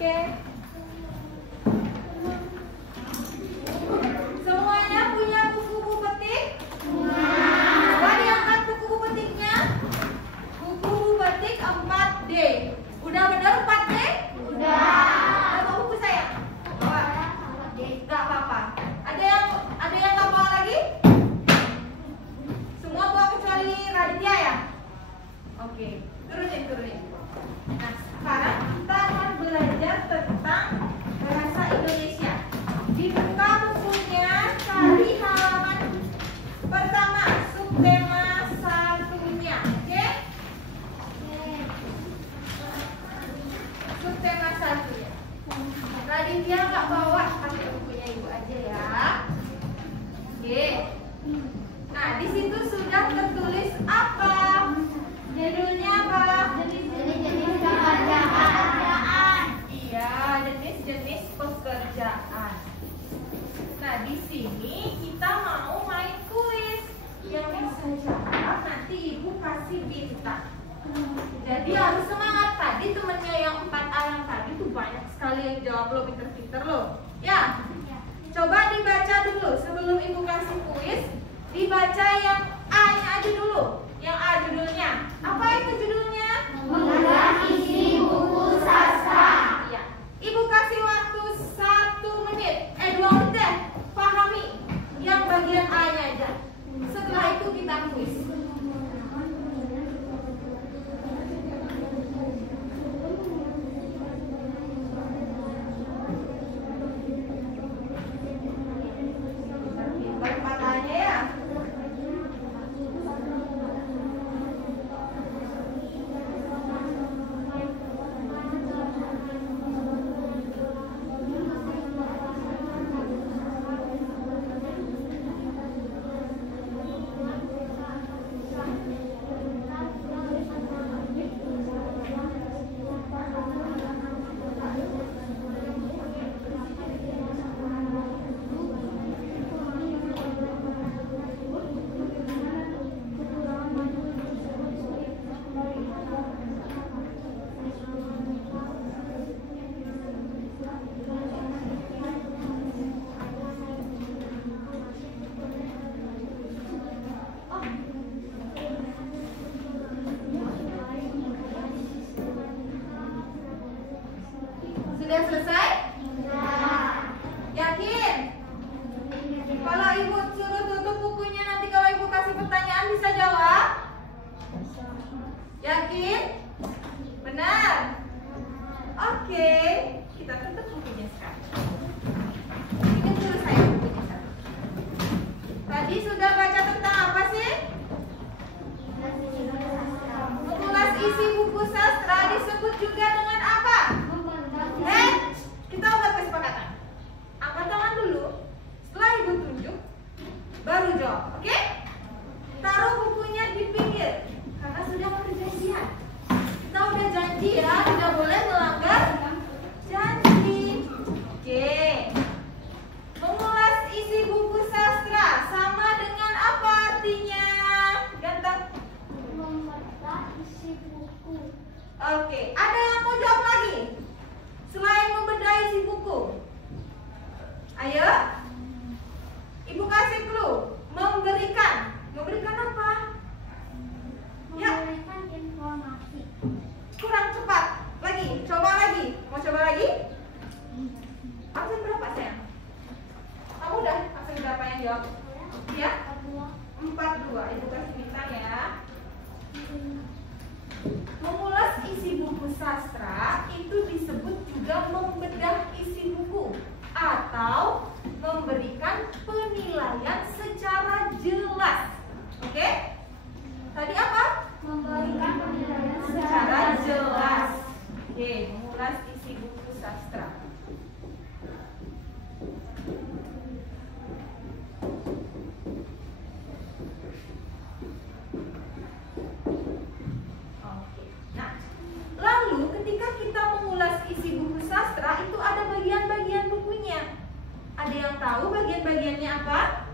Oke. Semuanya punya buku petik? Coba diangkat buku petiknya. Buku petik 4D. Udah bener 4D? Udah. Ada buku saya? Gak apa-apa. Ada yang gak bawa lagi? Semua bawa kecuali Raditya ya? Oke, turunin. Nah, sekarang kita akan belajar tentang bahasa Indonesia. Dibuka bukunya, cari halaman pertama, subtema satunya. Oke? Subtema satunya. Raditya nggak bawa, pakai bukunya ibu aja ya. Oke. Nah, di situ sudah tertulis apa? Judulnya apa? Jenis-jenis pekerjaan. Iya, jenis-jenis pekerjaan. Nah, di sini kita mau main kuis. Yang bisa jawab nanti ibu kasih bintang. Jadi harus semangat. Tadi temennya yang 4A yang tadi tuh banyak sekali yang jawab lo, pinter-pinter lo. Ya. Coba dibaca dulu sebelum ibu kasih kuis. Dibaca yang A-nya aja dulu. Yang A judulnya. Apa itu judulnya? Mengenai isi buku sastra. Iya. Ibu kasih waktu 1 menit. 2 menit deh. Pahami yang bagian A-nya aja. Setelah itu kita kuis. Sudah selesai? Yakin? Kalau ibu suruh tutup bukunya, nanti kalau ibu kasih pertanyaan bisa jawab? Yakin? Benar? Oke, kita tutup bukunya sekarang. Ini suruh saya bukunya sekarang. Tadi sudah baca tentang apa sih? Mengulas isi buku sastra disebut juga dengan apa? Kita buat kesepakatan. Angkat tangan dulu. Setelah ibu tunjuk, baru jawab. Oke? Taruh bukunya di pinggir. Karena sudah perjanjian. Kita udah janji ya, tidak boleh melanggar janji. Oke. Mengulas isi buku sastra sama dengan apa artinya? Ganteng. Membedah isi buku. Oke. Ada yang mau jawab lagi? Selain membedah isi buku. Ayo. Ibu kasih clue. Memberikan. Memberikan apa? Ya. Memberikan informasi. Kurang cepat. Lagi. Coba lagi. Mau coba lagi? Absen berapa sayang? Kamu udah absen berapa yang jawab? Ya? 4-2. Ibu kasih bintang ya. Mengulas isi buku sastra itu disebut juga membedah isi buku atau memberikan penilaian secara jelas. Oke? Tadi apa? Memberikan penilaian Secara jelas. Oke, mengulas isi buku sastra. Lalu ketika kita mengulas isi buku sastra itu ada bagian-bagian bukunya. Ada yang tahu bagian-bagiannya apa?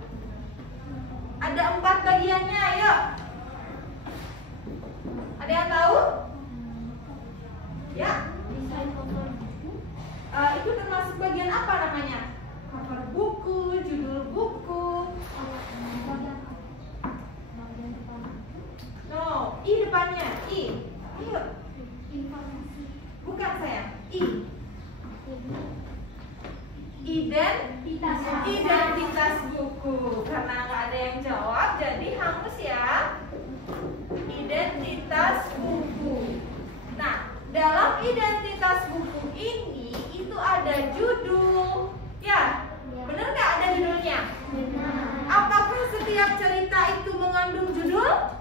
Ada 4 bagiannya, ayo. Ada yang tahu? Ya. desain cover buku, Itu termasuk bagian apa namanya? Cover buku, judul buku. No, I depannya. I. Ayo. Informasi. Bukan sayang. I. Identitas buku. Karena nggak ada yang jawab, jadi hangus ya. Identitas buku. Nah, dalam identitas buku ini itu ada judul. Ya, benar nggak ada judulnya? Apakah setiap cerita itu mengandung judul?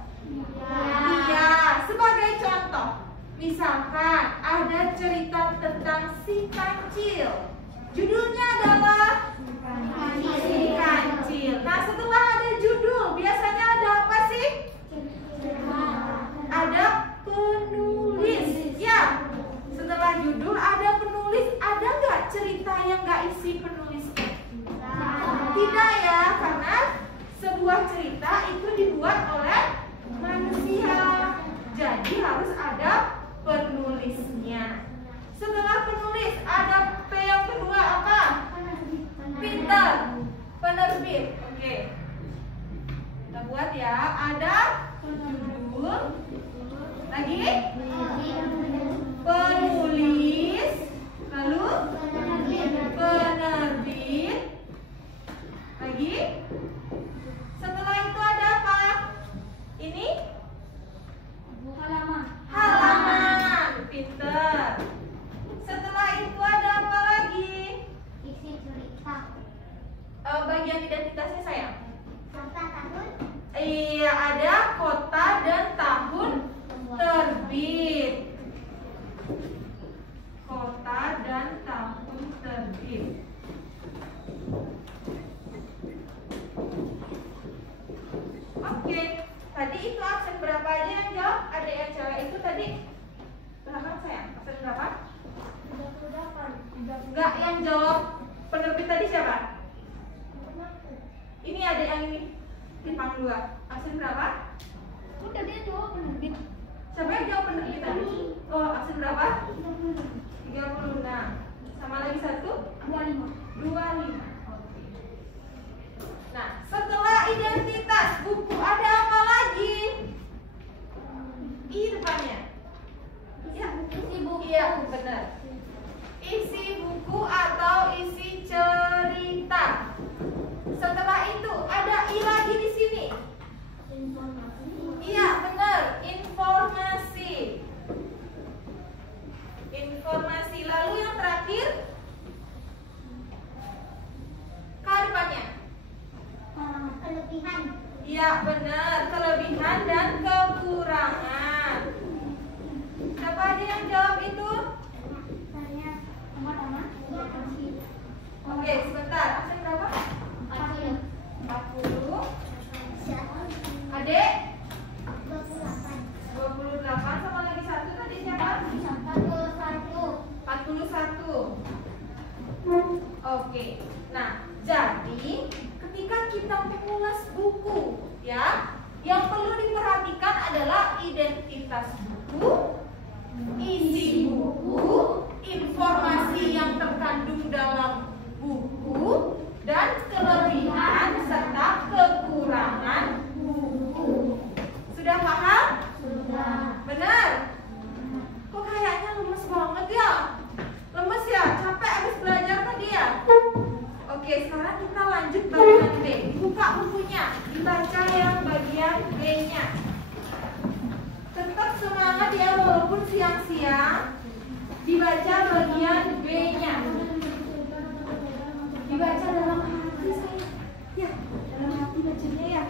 Iya. Sebagai contoh, misalkan ada cerita tentang si kancil. Judulnya adalah si kancil. Nah, setelah ada judul, biasanya ada apa sih? Ada penulis. Ya. Setelah judul ada penulis. Ada nggak cerita yang nggak isi penulisnya? Tidak ya, karena sebuah cerita itu dibuat oleh manusia. Jadi harus ada penulisnya. Setelah penulis ada P yang kedua apa? Pinter. Penerbit. Oke. Kita buat ya. Ada judul. Lagi? Penulis. Lalu? Penerbit. Lagi? Setelah itu ada apa? Ini? Halaman. Pinter. Setelah itu ada apa lagi? Isi cerita. Bagian identitasnya sayang. Kota tahun. Iya, ada kota dan tahun terbit. Kota dan tahun terbit. Oke, tadi itu absen berapa aja yang jawab? Ada yang cewek itu tadi berapa sayang? Absen berapa? 38. Enggak, yang jawab penerbit tadi siapa? Ini ada yang ini timpang 2. Absen berapa? Udah dia jawab penerbit. Siapa yang jawab penerbit tadi? Oh, absen berapa? 36. Sama lagi satu? 25. Oke. Nah, setelah identitas buku ada apa lagi? I depannya. Ya, Isi buku. iya, benar. Isi buku atau isi cerita. Setelah itu ada I lagi di sini. Informasi. Iya, benar. Informasi. Informasi. Lalu yang terakhir K depannya. Kelebihan. Iya, benar. Kelebihan dan kekurangan. Siapa aja yang jawab itu? Saya sama-sama. Oke, sebentar. Absen berapa? 40. 40. Adek? 28. 28 sama lagi satu tadi siapa? 41. 41. Oke. Nah, jadi ketika kita mengulas buku, ya, yang perlu diperhatikan adalah identitas buku, isi buku, informasi yang terkandung dalam buku, dan kelebihan serta kekurangan buku. Sudah paham? Sudah. Benar? Kok kayaknya lemes banget ya? Lemes ya? Capek habis belajar tadi ya? Oke, sekarang kita lanjut bagian B. Buka bukunya, dibaca yang bagian B-nya. Tetap semangat ya walaupun siang-siang. Dibaca bagian B-nya. Dibaca dalam hati saya. Ya, dalam hati bacanya ya.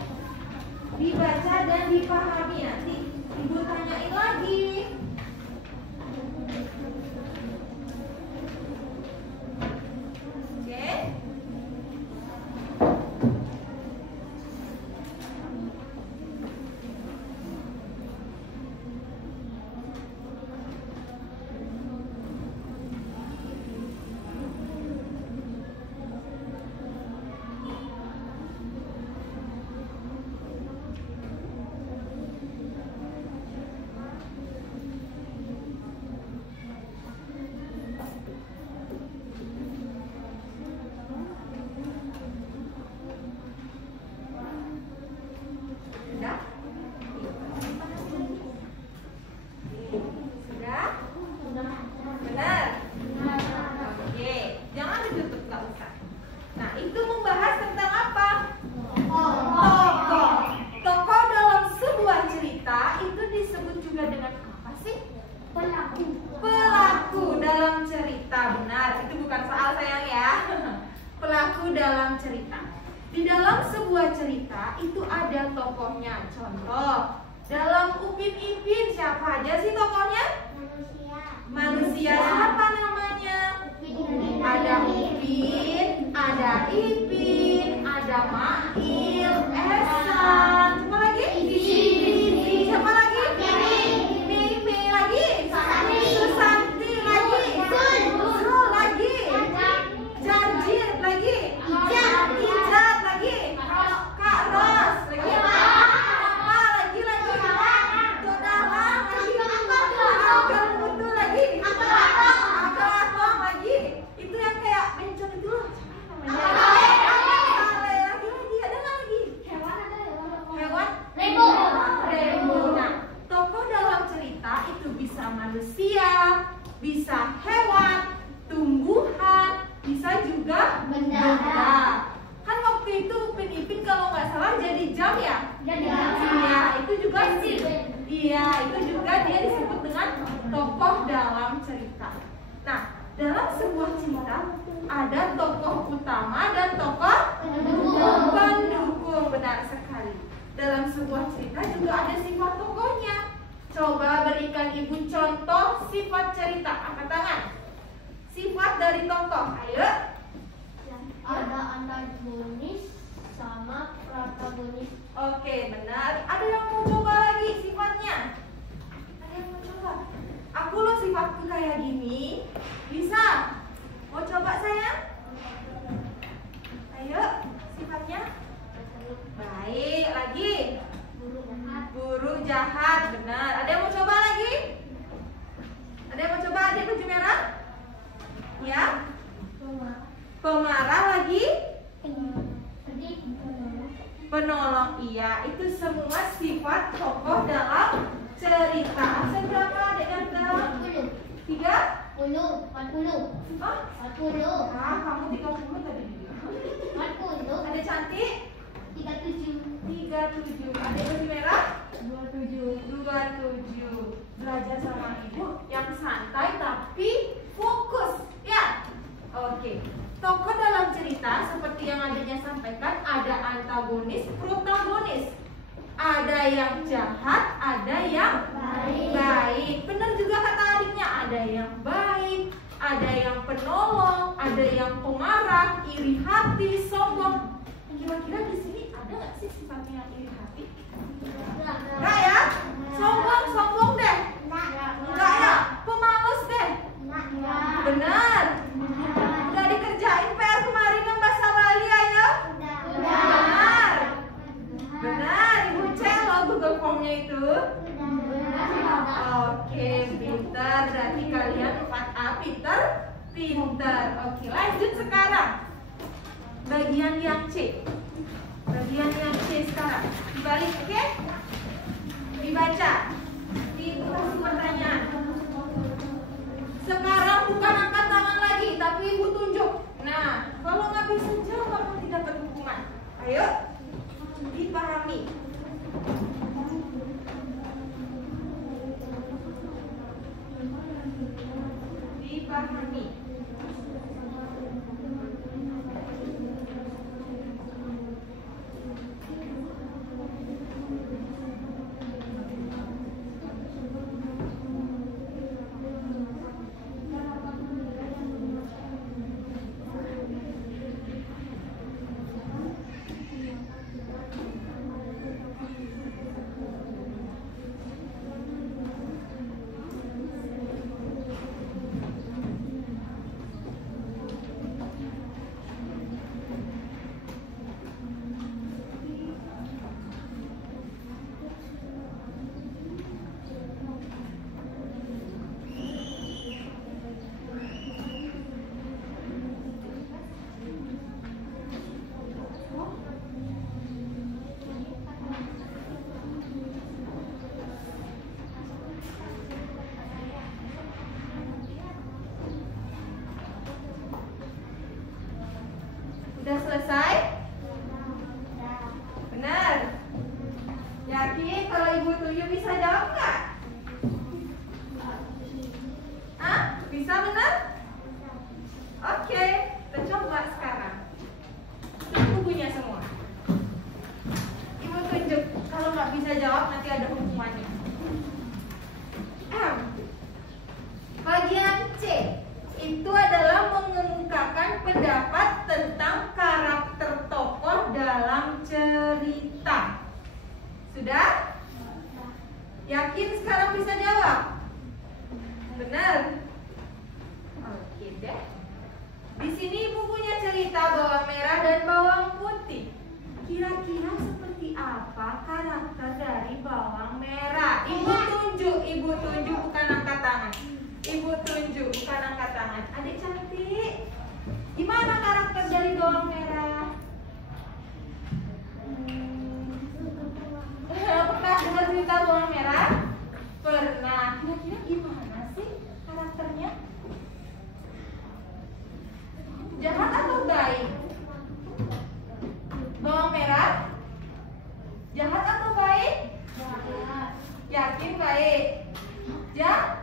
Dibaca dan dipahami. Nanti ibu tanyain lagi. Oke. dalam cerita. Di dalam sebuah cerita itu ada tokohnya. Contoh, dalam Upin Ipin siapa aja sih tokohnya? Manusia. Siapa namanya? Ada Upin, ada Ipin, ada Mail, Esan. Siapa lagi? Zizi. Siapa lagi? Mimi lagi. Susanti lagi. Sul lagi. Jarjir lagi. Ijat lagi. Kak Ros lagi. Papa lagi. Saudara lagi. Akal Mutu lagi. Akal Akong lagi. Itu yang kayak bencong itu loh. Sale lagi. Ada nggak lagi? Hewan? Rebo. Nah, tokoh dalam cerita itu bisa manusia, bisa hewan, tumbuhan, bisa juga Benda. Kan waktu itu Upin Ipin kalau nggak salah jadi jam ya? Jadi Iya, itu juga sih. Iya, itu juga dia disebut dengan tokoh dalam cerita. Nah, dalam sebuah cerita ada tokoh utama dan tokoh pendukung. Benar sekali. Dalam sebuah cerita juga ada sifat tokohnya. Coba berikan ibu contoh sifat cerita. Angkat tangan. Sifat dari tokoh. Ayo. Ada antagonis sama protagonis. Oke, benar. Ada yang mau coba lagi sifatnya? Ada yang mau coba? Aku loh sifatku kayak gini. Bisa? Mau coba sayang? Ayo, sifatnya. Baik, lagi. Buruk jahat, benar. Ada yang mau coba lagi? Ada yang mau coba adik baju merah? Ya? Pemarah lagi? Penolong, iya. Itu semua sifat tokoh dalam cerita. Absen berapa adik ganteng? 3? 40. Oh? 40. Ah, kamu 30 tadi bilang. 40. Ada cantik? 37. Ada baju merah? 27. Belajar sama ibu yang santai tapi fokus, ya. Oke. Tokoh dalam cerita seperti yang adiknya sampaikan ada antagonis, protagonis. Ada yang jahat, ada yang baik. Benar juga kata adiknya, ada yang baik, ada yang penolong, ada yang pemarah, iri hati, sombong. Kira-kira di sini ada nggak sih sifatnya yang iri hati? Enggak ya? Sombong deh. Enggak ya? Pemalas deh. Benar. Udah dikerjain PR kemarin yang bahasa Bali ayo? Benar. Ibu cek loh Google Form-nya itu. Oke, pintar. Berarti kalian 4A pintar. Oke, lanjut sekarang. Bagian yang C. Bagian yang C sekarang. Dibalik, oke? Dibaca. Itu kasih pertanyaan. Sekarang bukan angkat tangan lagi, tapi ibu tunjuk. Nah, kalau nggak bisa jawab, kamu tidak dapat hukuman. Ayo, dipahami. Dipahami. Udah selesai? Benar. Yakin kalau Ibu Tuyu bisa jawab nggak? Hah? Bisa benar? Oke, kita coba sekarang. bukunya semua. Ibu tunjuk. Kalau nggak bisa jawab nanti ada hukumannya. Bagian C itu adalah mengemukakan pendapat tentang karakter tokoh dalam cerita. Sudah? Yakin sekarang bisa jawab? Benar? Oke deh. Di sini ibu punya cerita bawang merah dan bawang putih. Kira-kira seperti apa karakter dari bawang merah? Ibu tunjuk bukan angkat tangan. Ibu tunjuk bukan angkat tangan. Adik cantik, gimana karakter dari bawang merah? Pernah dengar cerita bawang merah? Pernah. Kira-kira gimana sih karakternya? Jahat atau baik? Bawang merah? Jahat atau baik? Yakin baik? Jahat.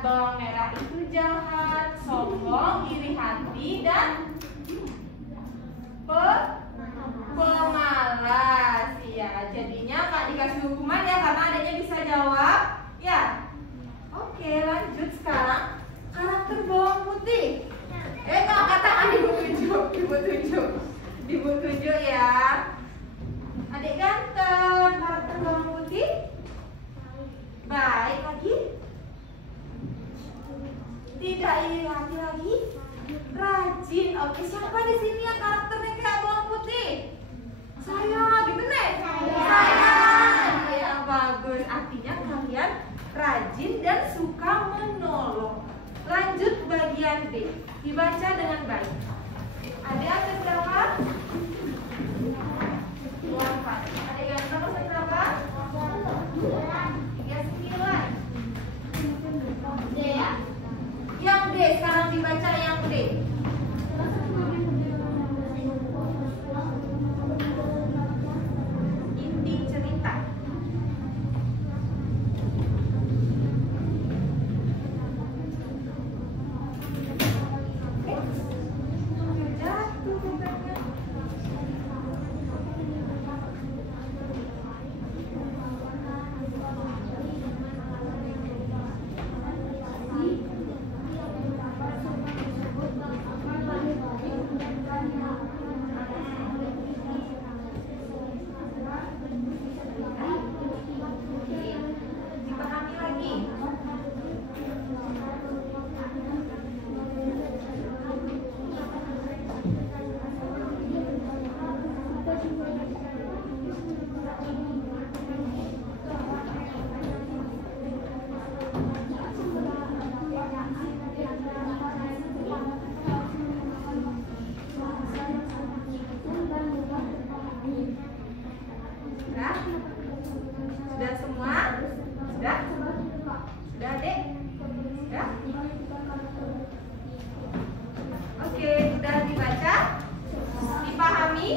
Bawang merah itu jahat, sombong, iri hati, dan pemalas. Ya, jadinya nggak dikasih hukuman ya karena adanya bisa jawab. Ya. Oke, lanjut sekarang karakter bawang putih. Nggak katakan ibu tunjuk ya. Adik ganteng, karakter bawang putih baik lagi. Tidak iri hati lagi. Rajin. Oke, siapa di sini yang karakternya kayak bawang putih? Saya, gitu nih. Saya. Ya bagus. Artinya kalian rajin dan suka menolong. Lanjut bagian D. Dibaca dengan baik. Ada angka berapa? 24. Ada yang berapa berapa? 39. D ya? Yang D, sekarang dibaca yang D. Inti cerita. Jatuh bukannya. Dipahami lagi. Sudah? Sudah semua? Sudah? Sudah, Dek? Sudah? Oke, sudah dibaca? Dipahami?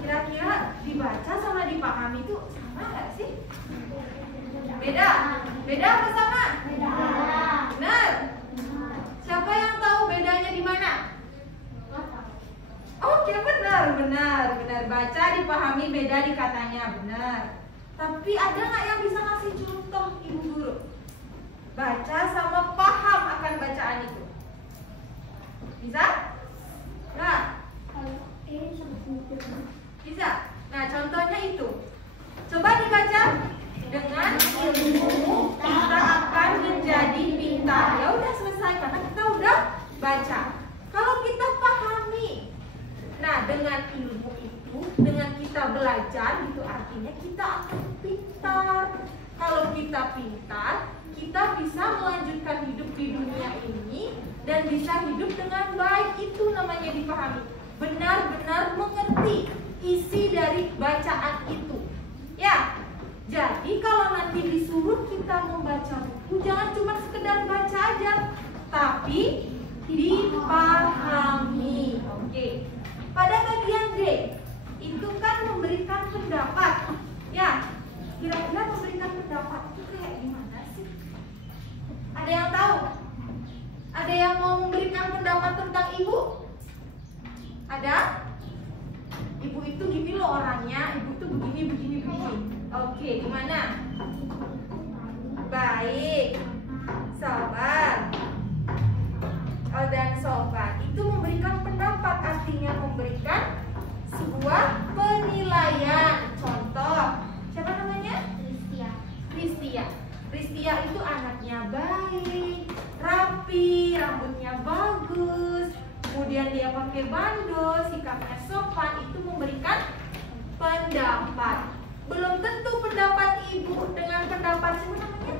Kira-kira dibaca sama dipahami itu sama nggak sih? Beda? Beda apa sama? Benar? Siapa yang tahu bedanya di mana? Oke, benar. Baca, dipahami, beda di katanya, benar. Tapi ada nggak yang bisa ngasih contoh, Ibu Guru? Baca sama paham akan bacaan itu. Bisa? Nggak? Bisa? Nah, contohnya itu. Coba dibaca. Dengan ilmu kita akan menjadi pintar. Ya udah selesai karena kita udah baca. Kalau kita pahami, nah dengan ilmu itu, dengan kita belajar itu artinya kita akan pintar. Kalau kita pintar, kita bisa melanjutkan hidup di dunia ini dan bisa hidup dengan baik. Itu namanya dipahami. Benar-benar mengerti isi dari bacaan itu. Ya. Jadi kalau nanti disuruh kita membaca buku, jangan cuma sekedar baca aja, tapi dipahami. Oke. Pada bagian D, itu kan memberikan pendapat. Ya, kira-kira memberikan pendapat itu kayak gimana sih? Ada yang tahu? Ada yang mau memberikan pendapat tentang ibu? Ada? Ibu itu gini loh orangnya, ibu itu begini. Oke, gimana? Baik, sabar. Dan sopan itu memberikan pendapat, artinya memberikan sebuah penilaian. Contoh, siapa namanya? Ristia itu anaknya baik, rapi, rambutnya bagus, kemudian dia pakai bandol, sikapnya sopan, itu memberikan pendapat. Belum tentu pendapat ibu dengan pendapat siapa namanya?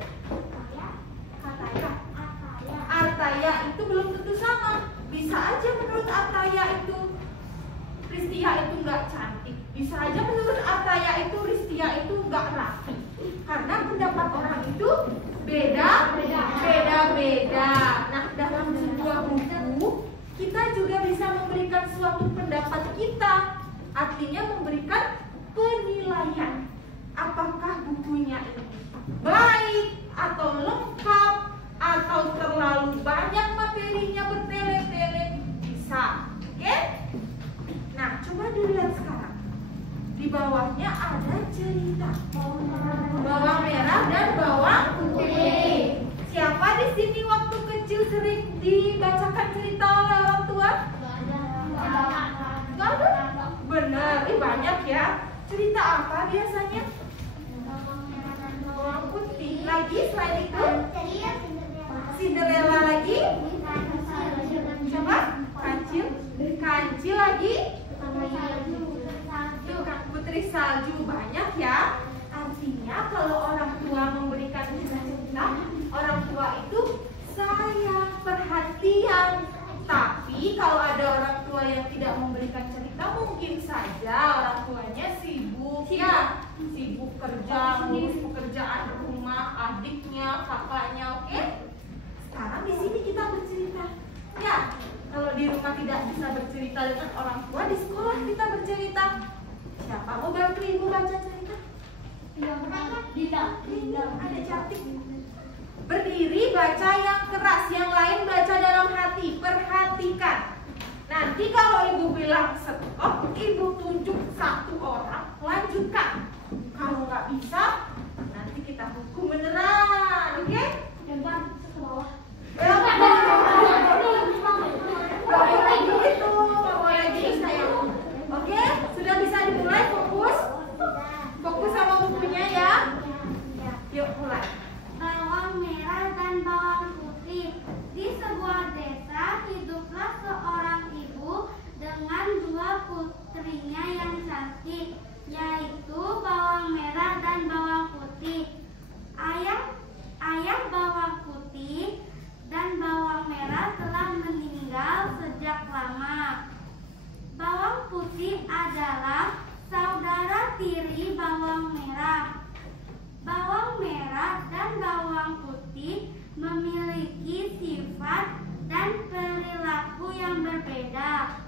Artaya itu belum tentu sama. Bisa aja menurut Artaya itu Ristia itu nggak cantik. Bisa aja menurut Artaya itu Ristia itu nggak rapi. Karena pendapat orang itu beda-beda. Nah, dalam sebuah buku kita juga bisa memberikan suatu pendapat kita. Artinya memberikan penilaian. Apakah bukunya ini baik atau lengkap atau terlalu banyak materinya bertele-tele, bisa. Oke? Nah, coba dilihat sekarang. Di bawahnya ada cerita. Bawang merah dan bawang putih. Siapa di sini waktu kecil sering dibacakan cerita oleh orang tua? Enggak ada? Benar, banyak ya. Cerita apa biasanya? Bawang putih. Lagi selain itu? Cinderella lagi? Siapa? Kancil lagi? Putri Salju. Banyak ya. Artinya kalau orang tua memberikan cerita, orang tua itu sayang, perhatian. Tapi kalau ada orang tua yang tidak memberikan cerita, mungkin saja orang tuanya sibuk ya, sibuk kerja, ngurus pekerjaan rumah, adiknya, kakaknya. Oke? Sekarang di sini kita bercerita. Ya, kalau di rumah tidak bisa bercerita dengan orang tua, di sekolah kita bercerita. Siapa mau bantu ibu baca cerita? Dinda. Ada cantik. Berdiri baca yang keras, yang lain baca dalam hati. Perhatikan. Nanti kalau ibu bilang stop, ibu tunjuk satu orang, lanjutkan. Kalau nggak bisa, nanti kita hukum beneran, oke? Oke, sudah bisa dimulai. Fokus sama bukunya ya. Yuk mulai. Bawang merah dan bawang putih. Di sebuah desa hiduplah seorang ibu dengan dua putrinya yang cantik, yaitu bawang merah dan bawang putih. Ayah bawang putih dan bawang merah telah meninggal sejak lama. Bawang putih adalah saudara tiri bawang merah. Bawang merah dan bawang putih memiliki sifat dan perilaku yang berbeda.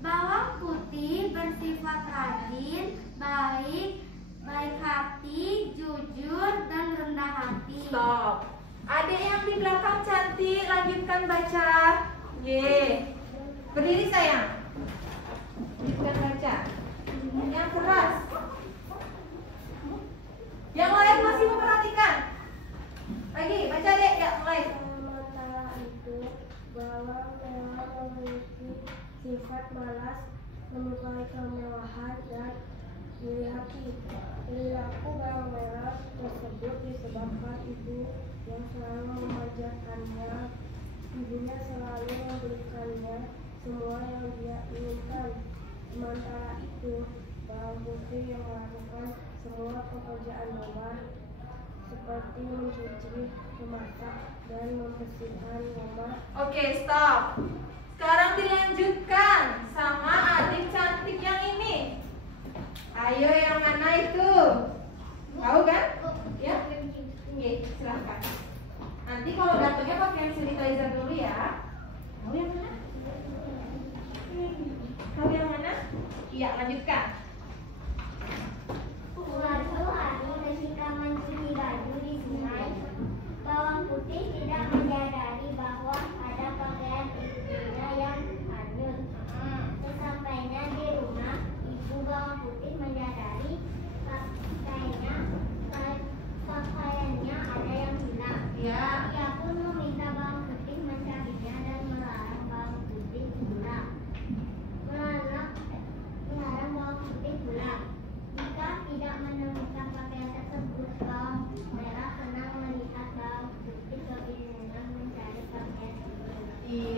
Bawang putih bersifat rajin, baik hati, jujur, dan rendah hati. Stop. Adik yang di belakang cantik, lanjutkan baca. Ye. Berdiri sayang. Lanjutkan baca. Yang keras. Yang lain masih memperhatikan. Lagi, baca dek, ya mulai. Sementara itu, bawang merah memiliki sifat malas, menyukai kemewahan, dan iri hati. Perilaku bawang merah tersebut disebabkan ibu yang selalu memanjakannya. Ibunya selalu memberikannya semua yang dia inginkan. Sementara itu, bawang putih yang melakukan semua pekerjaan rumah seperti mencuci, memasak, dan membersihkan rumah. Oke, stop. Sekarang dilanjutkan sama adik cantik yang ini. Ayo, yang mana itu? Tahu kan? Ya? Oke, silahkan. Nanti kalau datangnya pakai sanitizer dulu ya. Tahu yang mana? Tahu yang mana? Iya, lanjutkan. Suatu hari ketika mencuci baju di sungai, bawang putih tidak menyadari bahwa ada pakaian ibunya yang hanyut.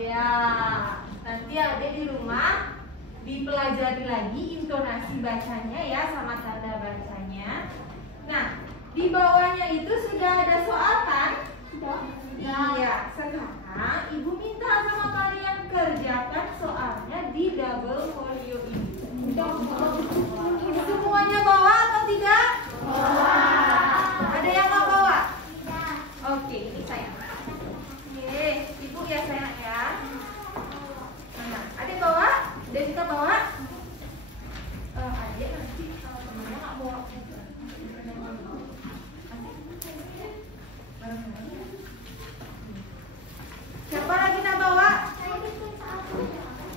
Ya, nanti adik di rumah dipelajari lagi intonasi bacanya ya sama tanda bacanya. Nah, di bawahnya itu sudah ada soal kan? Iya, sekarang ibu minta sama kalian kerjakan soalnya di double folio ini. Semuanya bawa atau tidak? Bawa. Ada yang nggak bawa? Oke, ini saya. Oke, ibu ya sayang ya. Nah, adik bawa? Adik kita bawa? Adik nanti temennya nggak bawa. Siapa lagi nak bawa?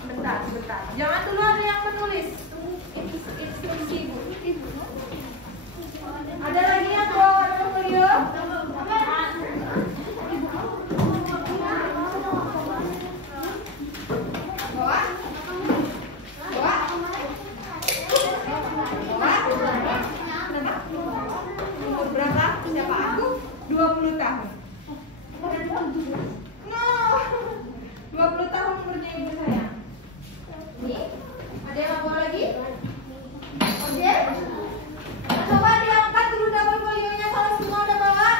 Bentar, sebentar. Jangan dulu ada yang menulis. Instruksi ibu. Ada lagi yang bawa folio? Bawa? Umur berapa? Siapa aku? 20 tahun. No, 20 tahun umurnya ibu saya. Nih, ada yang bawa lagi? Oke. Coba diangkat dulu double folionya kalau semua udah bawa.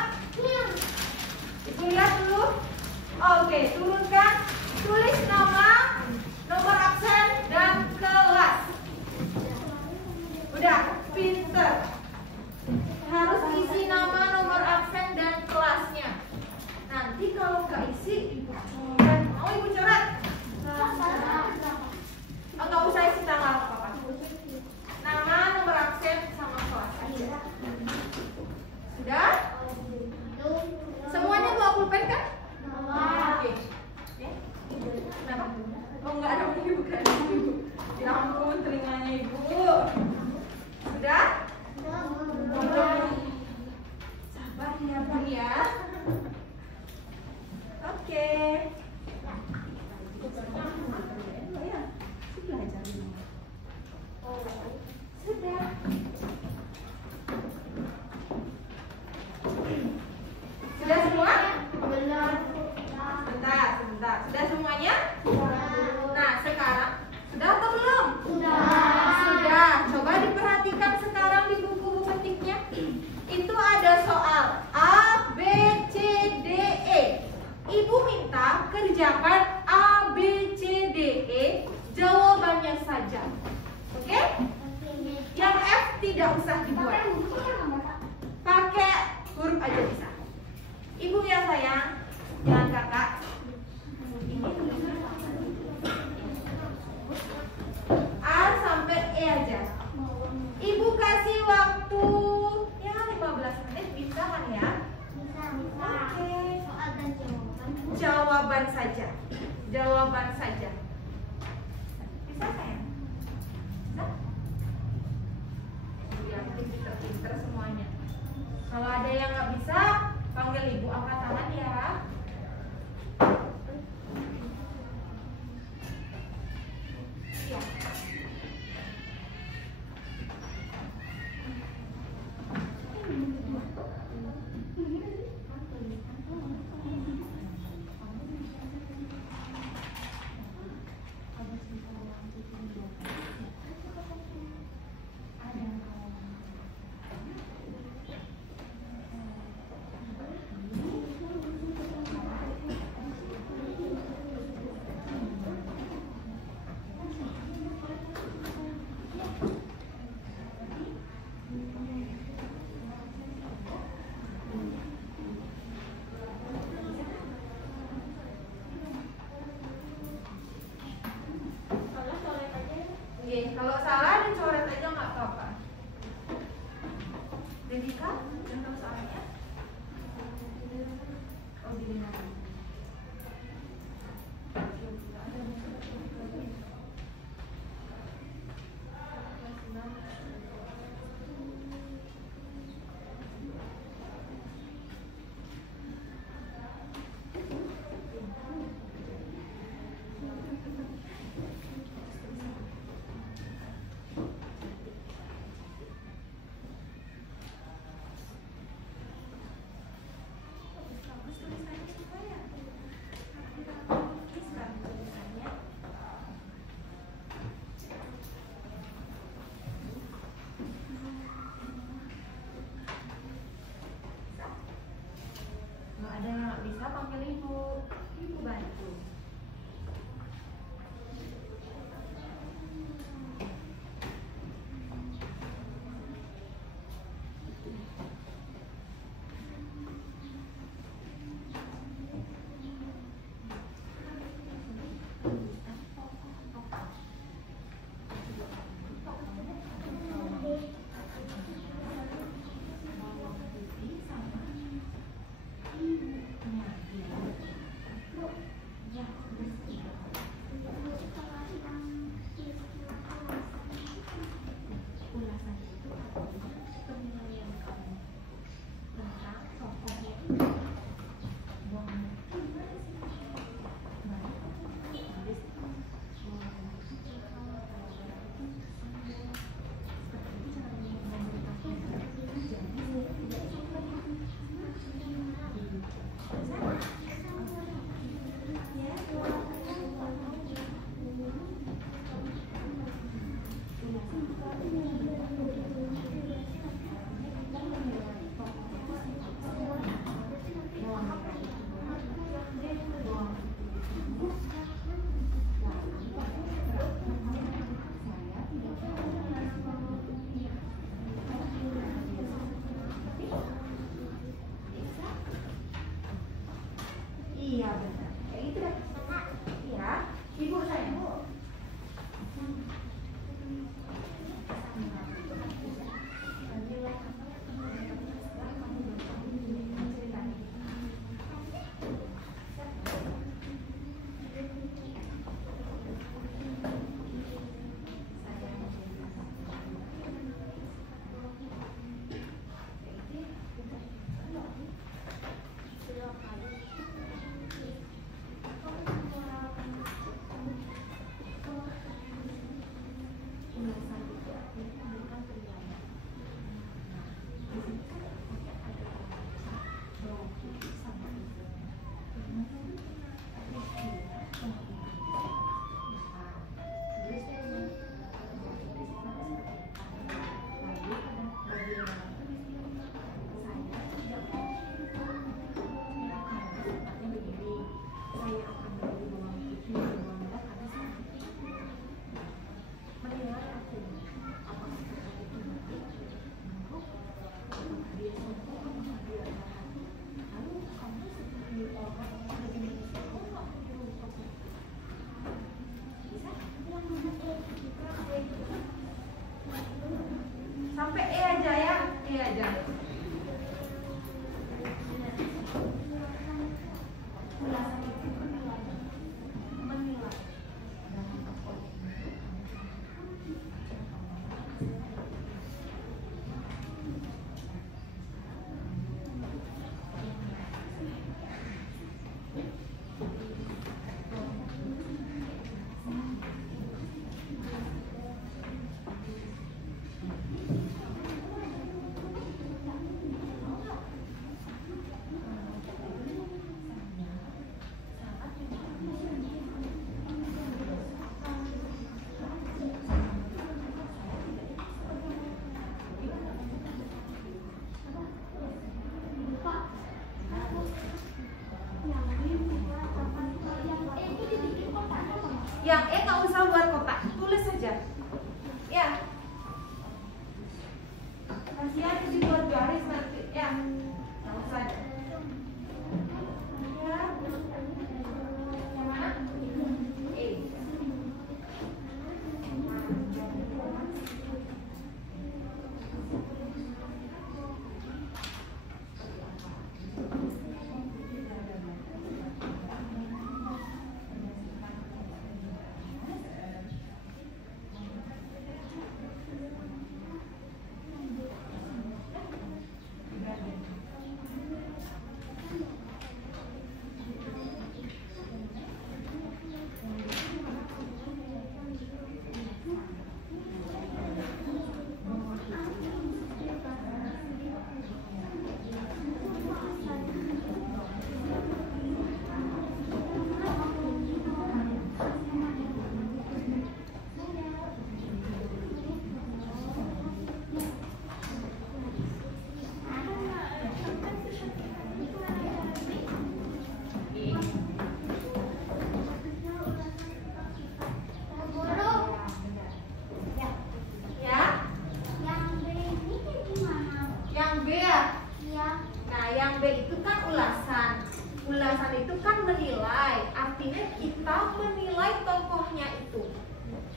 Ibu lihat dulu. Oke, turunkan. Tulis nama, nomor absen, dan kelas. Udah, pinter. Harus isi nama, nomor absen, dan kelasnya. Nanti kalau nggak isi, ibu coret. Mau ibu coret? Nggak usah isi tanggal apa-apa. Nama, nomor absen, sama kelas aja. Sudah? Semuanya bawa pulpen kan? Oke. Kenapa? Oh nggak ada ibu kan? Ya ampun, telinganya ibu. Sudah? Sabar ya bun ya. Oke. Sudah. Sudah semua? Sebentar. Sudah semuanya? Nah, sekarang sudah atau belum? Sudah. Coba diperhatikan sekarang di buku ketiknya. Itu ada soal A, B, C, D, E. Ibu minta kerjakan A, B, C, D, E. Jawabannya saja. Oke? Yang F tidak usah dibuat. Pakai huruf aja bisa. Ibu ya sayang, jangan kakak. A sampai E aja. Ibu kasih waktu ya 15 menit, bisa kan ya? Oke. Jawaban saja. Jawaban saja. Bisa sayang? Bisa? Ya, pinter-pinter semuanya. Kalau ada yang nggak bisa, panggil ibu, angkat tangan ya. Ya. Kayak gitu deh. Ya, Ibu sayang. Sampai E aja ya, E aja. Yang E nggak usah buat kotak, tulis saja. Ya. Kasihan dibuat garis nanti. Ya. Nggak usah. Ya. Yang mana? E. Ulasan itu kan menilai, artinya kita menilai tokohnya itu.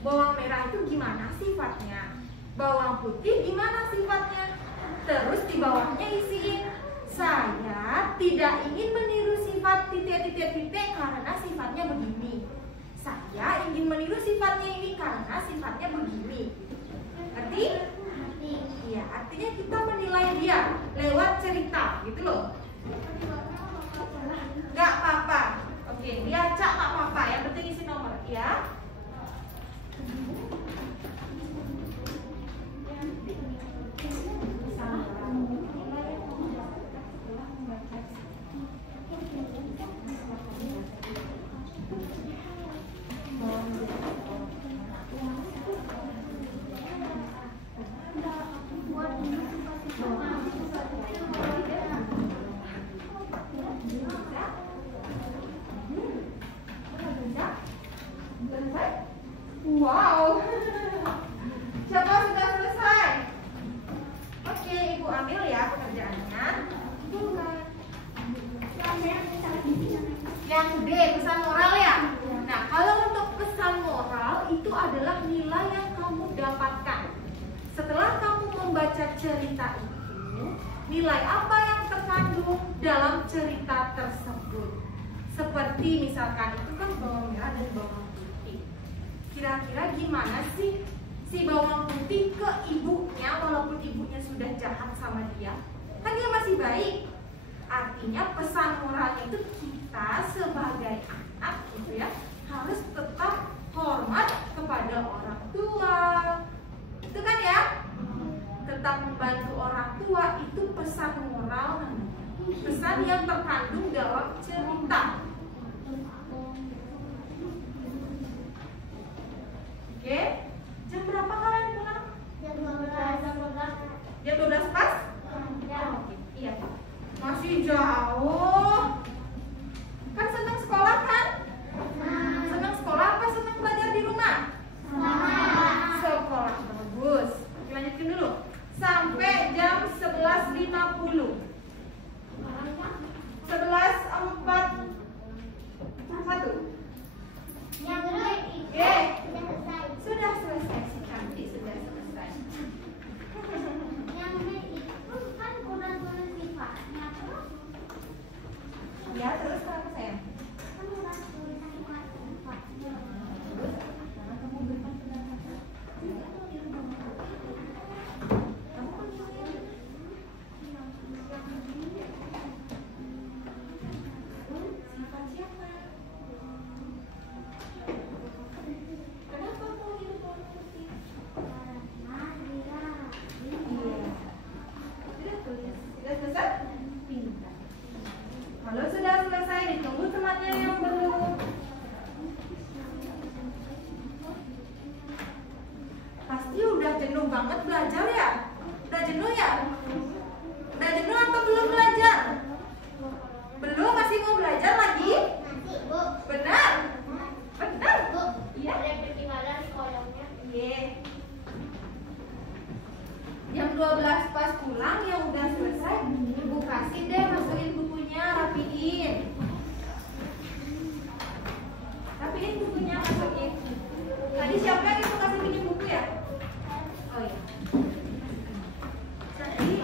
Bawang merah itu gimana sifatnya, bawang putih gimana sifatnya. Terus di bawahnya isiin, saya tidak ingin meniru sifat titik-titik-titik karena sifatnya begini. Saya ingin meniru sifatnya ini karena sifatnya begini. Ngerti? Iya, artinya kita menilai dia lewat cerita, gitu loh. Gak apa-apa. Oke, diacak gak apa-apa. Yang penting isi nomor, ya. Wow. Siapa sudah selesai? Oke, Ibu ambil ya pekerjaannya. Yang D, pesan moral ya. Nah, kalau untuk pesan moral itu adalah nilai yang kamu dapatkan setelah kamu membaca cerita itu. Nilai apa yang terkandung dalam cerita tersebut? Seperti misalkan itu kan bawang merah dan bawang putih. Kira-kira gimana sih si bawang putih ke ibunya walaupun ibunya sudah jahat sama dia? Kan dia masih baik. Artinya pesan moralnya itu kita sebagai anak gitu ya harus tetap hormat kepada orang tua. Itu kan ya? Tetap membantu orang tua itu pesan moral namanya. Pesan yang terkandung dalam cerita. Oke, jam berapa kalian pulang? Jam 12. Jam 12 pas? Ya. Oke, iya. Masih jauh. Kan senang sekolah kan? Senang sekolah apa senang belajar di rumah? Sekolah, bagus. Oke, lanjutkan dulu. Sampai jam 11.50. 11.41. Yang ini Sudah selesai si cantik, sudah selesai. yang ini itu kan udah tulis sifatnya terus. Ya, terus kenapa sayang? Kan udah tulis sifatnya. Terus, karena kamu berikan pendapat. Kamu kan sifat siapa? Kenapa mau hidup bawang putih? Iya. Sudah tulis. Sudah selesai? Pintar. Kalau sudah selesai, ditunggu temannya yang belum. Pasti udah jenuh banget belajar ya? Udah jenuh ya? Udah jenuh atau belum belajar? Belum, masih mau belajar lagi? Benar? Benar? Iya. Iya. Jam 12 pas pulang yang udah selesai, ibu kasih deh masukin bukunya, rapiin. Rapiin bukunya, masukin. Tadi siapa yang ibu kasih pinjem buku ya? Oh iya. Tadi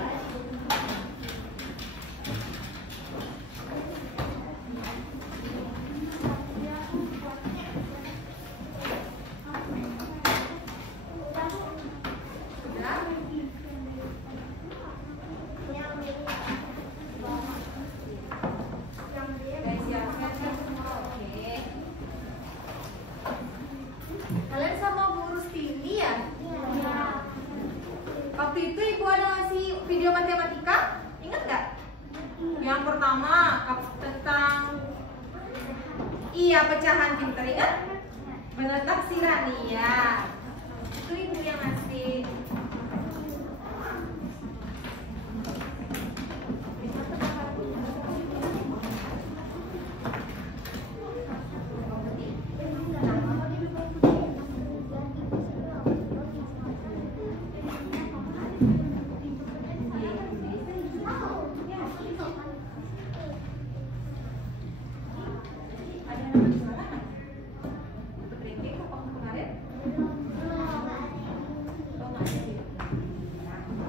kalian sama Bu Rustini ya? Waktu itu ibu ada ngasih video matematika, ingat nggak? Yang pertama tentang pecahan pintar, ingat? Benar taksiran, iya. Itu ibu yang ngasih.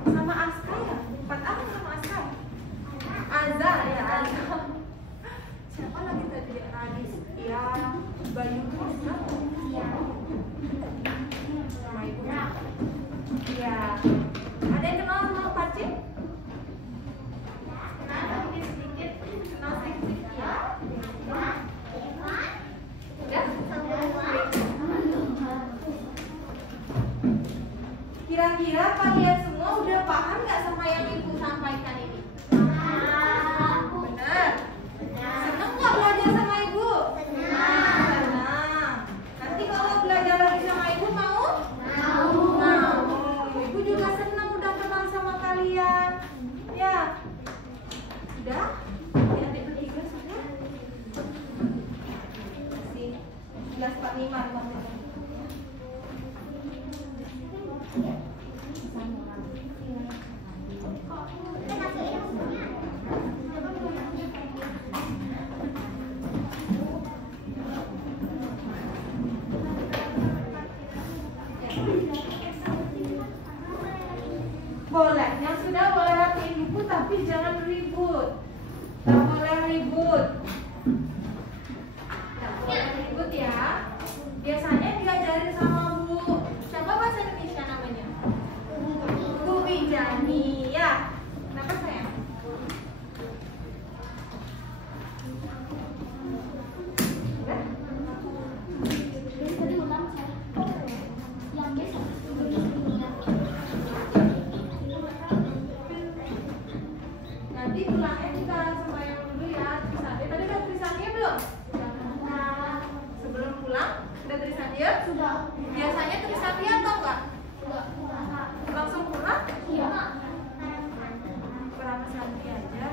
Sama Aska ya? 4 apa sama Aska? Azza ya, Azza. Siapa lagi tadi? Radis, ya, Bayu Aska. Iya. Sama ibu. Iya. Ada yang kenal sama Pacim? Kenal sedikit-sedikit. Kenal sedikit-sedikit ya? Udah? Kira-kira kalian semua udah paham nggak sama yang ibu sampaikan ini? Benar. Senang nggak belajar sama ibu? Senang. Nanti kalau belajar lagi sama ibu mau? Mau. Ibu juga senang udah kenal sama kalian. Ya. Sudah? Adik bertiga sudah? Masih 11.45. Boleh, yang sudah boleh rapiin buku tapi jangan ribut. Gak boleh ribut. Gak boleh ribut ya. Biasanya diajarin sama Bu. Siapa bahasa Indonesia namanya? Bu Wijani ya. Kenapa sayang? Nanti tulangnya kita sembahyang dulu ya. Tadi udah tulisannya belum? Sebelum pulang udah tulisan dia? Sudah. Biasanya tulisan dia atau enggak? Langsung pulang? Iya. Kurang santai aja.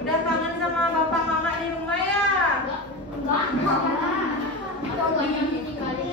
Udah kangen sama bapak mama di rumah ya? Enggak. Atau enggak yang ini kali?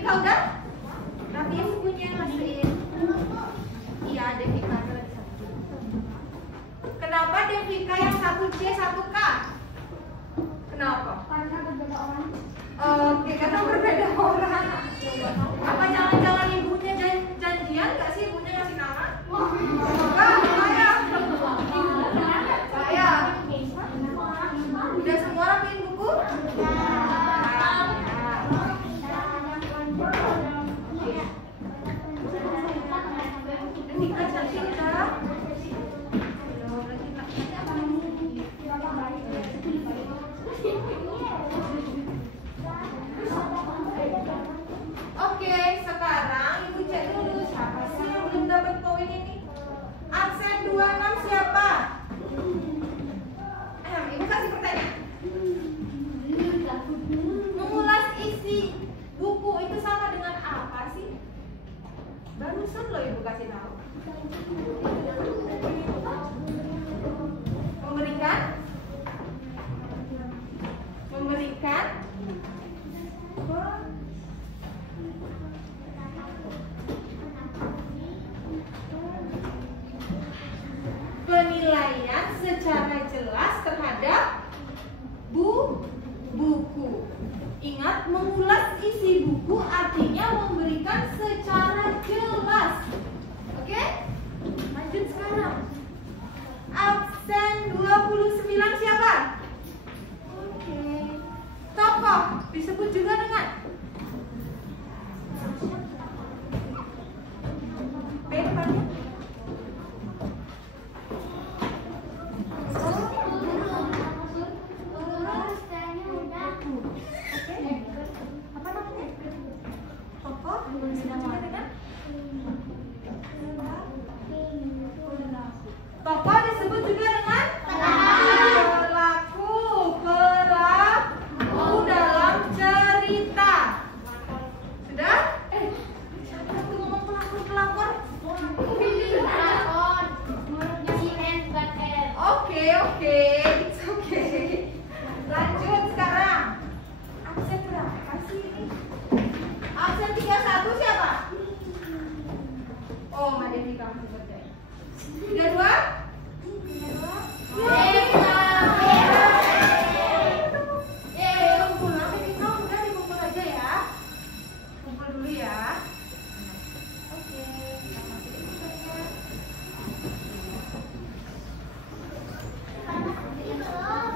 Devika udah? Tapi yang punya ngasihin. Iya, Devika lagi satu. Kenapa Devika yang 1C 1K? Kenapa? Karena berbeda orang. Oke, karena berbeda orang. Apa jangan-jangan ibunya janjian nggak sih ibunya ngasih nama? Enggak, saya. Saya. Udah semua orang bikin buku? Devika cantik udah. Oke, sekarang ibu cek dulu siapa sih yang belum dapat poin ini? Absen 26 siapa? Ibu kasih pertanyaan. Mengulas isi buku itu sama dengan apa sih? Barusan loh ibu kasih tahu. Memberikan penilaian secara jelas terhadap buku. Ingat, mengulas isi buku artinya memberikan secara jelas. Oke? Lanjut sekarang. Absen 29 siapa? Oke. Tokoh disebut juga dengan B depannya. Tokoh disebut juga dengan pelaku dalam cerita. Sudah? Siapa yang ngomong pelakor? Oke, it's okay. Lanjut sekarang. Absen berapa sih ini? Absen 31 siapa? Oh, Mbak Devika masih berdaya. 32? Kumpul aja ya. Kumpul dulu ya. Oke, kita masukin saja.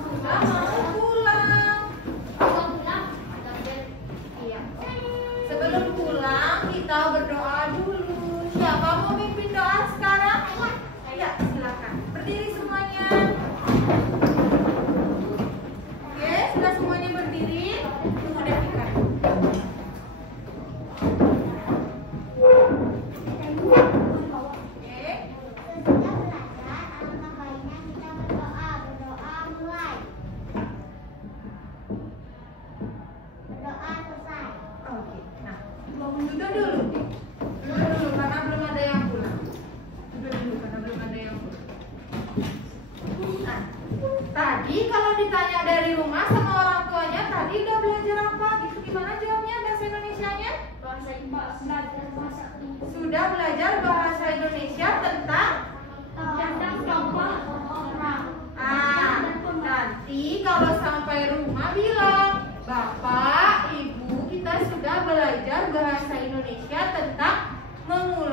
Sudah mau pulang. Iya. Sebelum pulang kita berdoa dulu. Siapa mau mimpin doa sekarang? Ya, silakan. Berdiri semuanya. Oke, sudah semuanya berdiri. Tunggu Devika. Oke. Oke. Nah, duduk dulu. Duduk dulu karena belum ada yang pulang. Nah, tadi kalau ditanya dari rumah sama orang tuanya, tadi udah belajar apa? Gitu gimana jawabnya bahasa Indonesianya? Sudah belajar bahasa Indonesia tentang nanti kalau sampai rumah bilang, Bapak, Ibu, kita sudah belajar bahasa Indonesia tentang mengulas